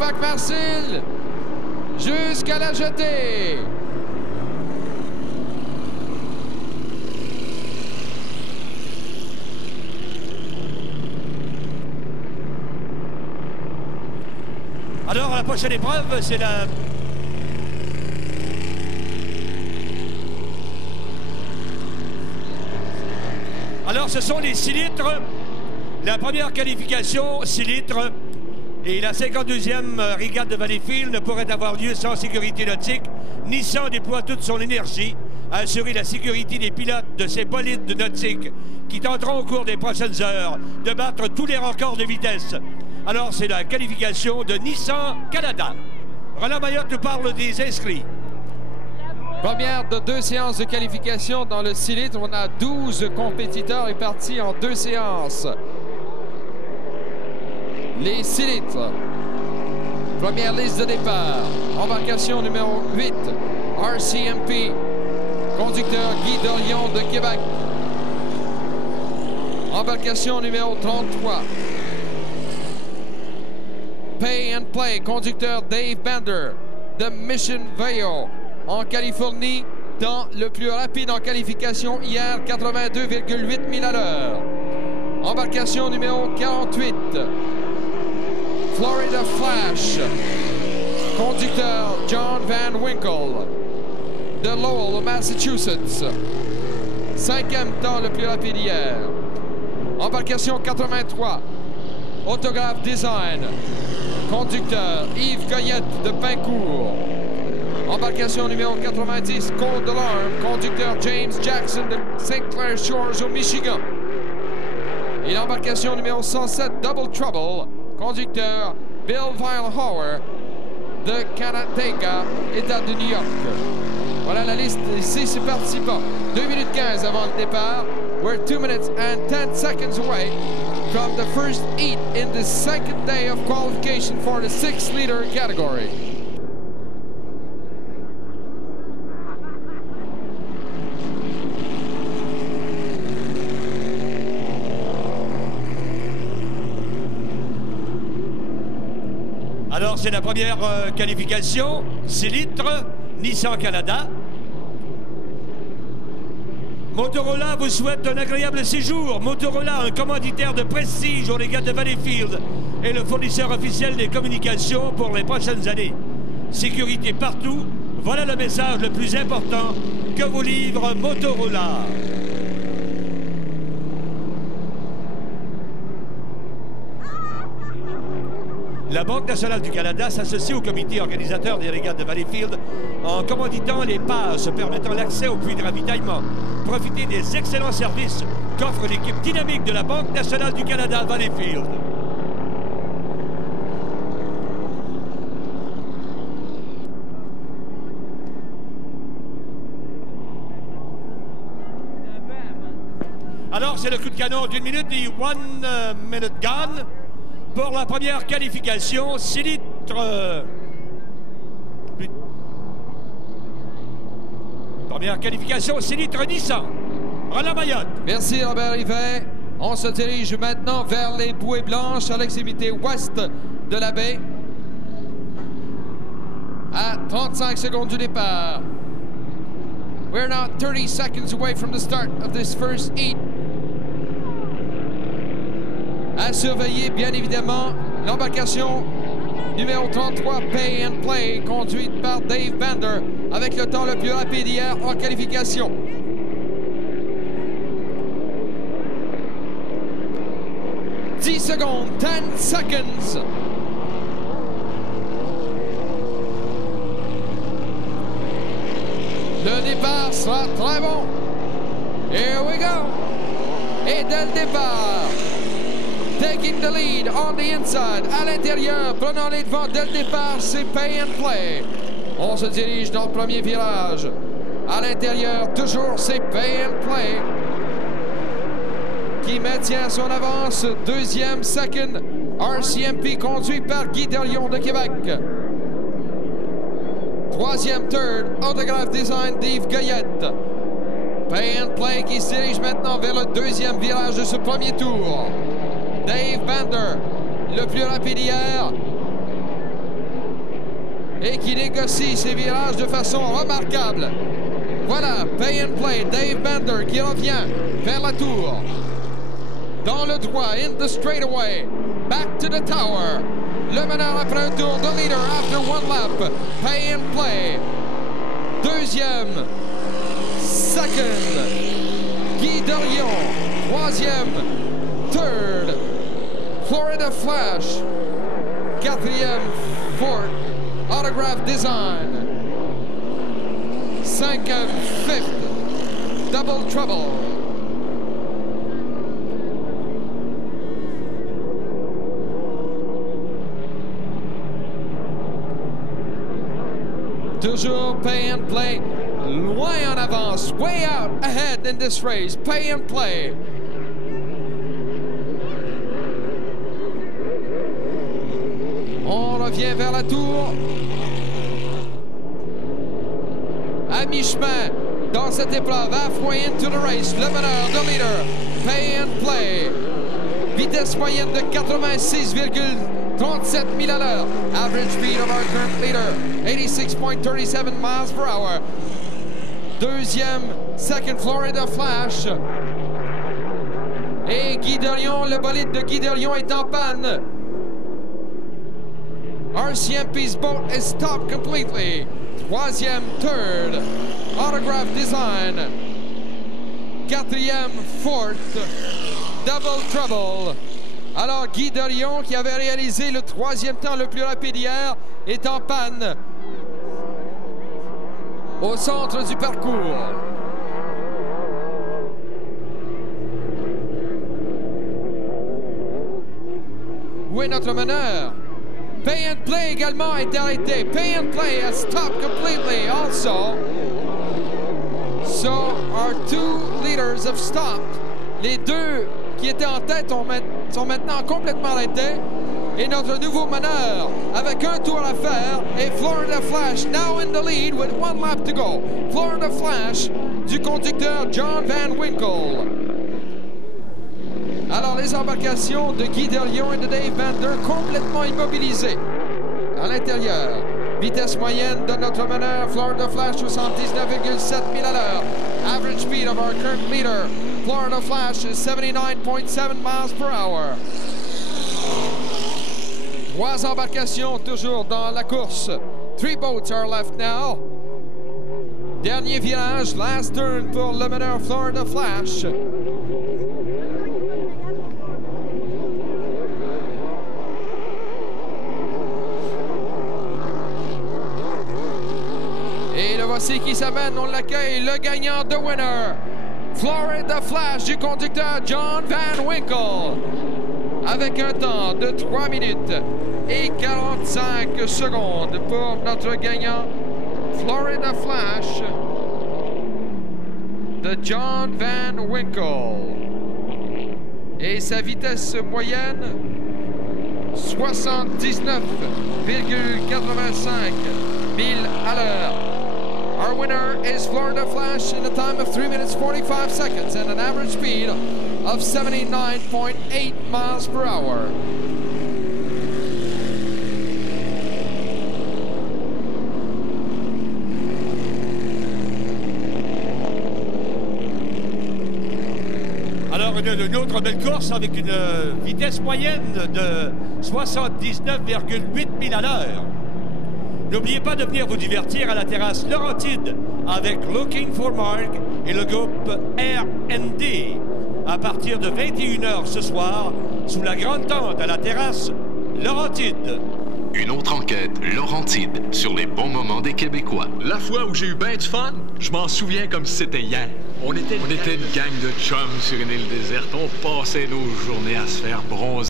Tupac Marcil jusqu'à la jetée. Alors, la prochaine épreuve, c'est la... Alors, ce sont les 6 litres. La première qualification, 6 litres. Et la 52e régate de Valleyfield ne pourrait avoir lieu sans sécurité nautique. Nissan déploie toute son énergie à assurer la sécurité des pilotes de ces bolides nautiques qui tenteront au cours des prochaines heures de battre tous les records de vitesse. Alors, c'est la qualification de Nissan Canada. Roland Mayotte nous parle des inscrits. Première de 2 séances de qualification dans le 6 litres. On a 12 compétiteurs répartis en 2 séances. Les 6 litres. Première liste de départ. Embarcation numéro 8. RCMP. Conducteur Guy Dorion de Québec. Embarcation numéro 33. Pay and Play. Conducteur Dave Bender de Mission Vale en Californie, dans le plus rapide en qualification hier, 82,8 milles à l'heure. Embarcation numéro 48. Florida Flash. Conducteur John Van Winkle de Lowell, Massachusetts. 5e temps le plus rapide hier. Embarcation 83. Autograph Design. Conducteur Yves Goyette de Pincourt. Embarcation numéro 90, Code de l'Arme, conducteur James Jackson de St. Clair Shores au Michigan. Et l'embarcation numéro 107, Double Trouble, conducteur Bill Weilhauer de Canandaigua, État de New York. Voilà la liste des 6 participants. 2 minutes 15 avant le départ. We're 2 minutes and 10 seconds away from the first heat in the second day of qualification for the 6-liter category. Alors, c'est la première qualification, 6 litres, Nissan Canada. Motorola vous souhaite un agréable séjour. Motorola, un commanditaire de prestige aux régates de Valleyfield, est le fournisseur officiel des communications pour les prochaines années. Sécurité partout, voilà le message le plus important que vous livre Motorola. La Banque nationale du Canada s'associe au comité organisateur des régates de Valleyfield en commanditant les passes permettant l'accès au puits de ravitaillement. Profitez des excellents services qu'offre l'équipe dynamique de la Banque nationale du Canada à Valleyfield. Alors, c'est le coup de canon d'1 minute, the 1 minute gun. Pour la première qualification, 6 litres. Première qualification, 6 litres Nissan. Roland Mayotte. Merci Robert Rivet. On se dirige maintenant vers les bouées blanches à l'extrémité ouest de la baie. À 35 secondes du départ. We're now 30 seconds away from the start of this first heat. À surveiller, bien évidemment, l'embarcation numéro 33, Pay and Play, conduite par Dave Bender, avec le temps le plus rapide hier en qualification. « 10 secondes, 10 seconds. Le départ sera très bon. Here we go. Et dès le départ, taking the lead on the inside. À l'intérieur, prenant les devants dès le départ, c'est Pay and Play. On se dirige dans le premier virage. À l'intérieur, toujours, c'est Pay and Play qui maintient son avance. Deuxième, second, RCMP conduit par Guy Dorion de Québec. Troisième, third, Autograph Design d'Yves Goyette. Pay and Play qui se dirige maintenant vers le deuxième virage de ce premier tour. Dave Bender, le plus rapide hier. et qui négocie ses virages de façon remarquable. Voilà, Pay and Play, Dave Bender qui revient vers la tour. Dans le droit, in the straightaway, back to the tower. Le meneur après un tour, the leader after one lap. Pay and Play. Deuxième, second, Guy Delion. Troisième, third, Florida Flash. Quatrième, fourth, Autograph Design. Cinquième, fifth, Double Trouble. Toujours Pay and Play, loin en avance, way out ahead in this race. Pay and Play. On revient vers la tour. À mi-chemin dans cette épreuve, halfway into the race, le meneur, the leader, Pay and Play. Vitesse moyenne de 86,37 000 à l'heure. Average speed of our current leader, 86.37 miles per hour. Deuxième, second, Florida Flash. Et Guy Delion, le bolide de Guy Delion est en panne. RCMP's boat is stopped completely. Troisième, third, Autograph Design. Quatrième, fourth, Double Trouble. Alors Guy Delion, qui avait réalisé le troisième temps le plus rapide hier, est en panne au centre du parcours. Où est notre meneur? Pay and Play également a été arrêté. Pay and Play has stopped completely also. So our two leaders have stopped. Les deux qui étaient en tête sont maintenant complètement arrêtés. Et notre nouveau meneur, avec un tour à faire, est Florida Flash, now in the lead with one lap to go. Florida Flash du conducteur John Van Winkle. Alors, les embarcations de Guy Delion et de Dave Bender complètement immobilisées à l'intérieur. Vitesse moyenne de notre meneur Florida Flash, 79,7 000 à l'heure. Average speed of our current leader, Florida Flash, is 79.7 miles per hour. Trois embarcations toujours dans la course. Three boats are left now. Dernier virage, last turn pour le meneur Florida Flash. Et le voici qui s'amène, on l'accueille, le gagnant de winner, Florida Flash du conducteur John Van Winkle, avec un temps de 3 minutes et 45 secondes pour notre gagnant Florida Flash de John Van Winkle. Et sa vitesse moyenne, 79,85 000 à l'heure. Our winner is Florida Flash in a time of 3 minutes 45 seconds and an average speed of 79.8 miles per hour. Alors, une autre belle course avec une vitesse moyenne de 79,8 000 à l'heure. N'oubliez pas de venir vous divertir à la terrasse Laurentide avec Looking for Mark et le groupe R&D à partir de 21h ce soir sous la grande tente à la terrasse Laurentide. Une autre enquête Laurentide sur les bons moments des Québécois. La fois où j'ai eu ben du fun, je m'en souviens comme si c'était hier. On était une gang de chums sur une île déserte. On passait nos journées à se faire bronzer.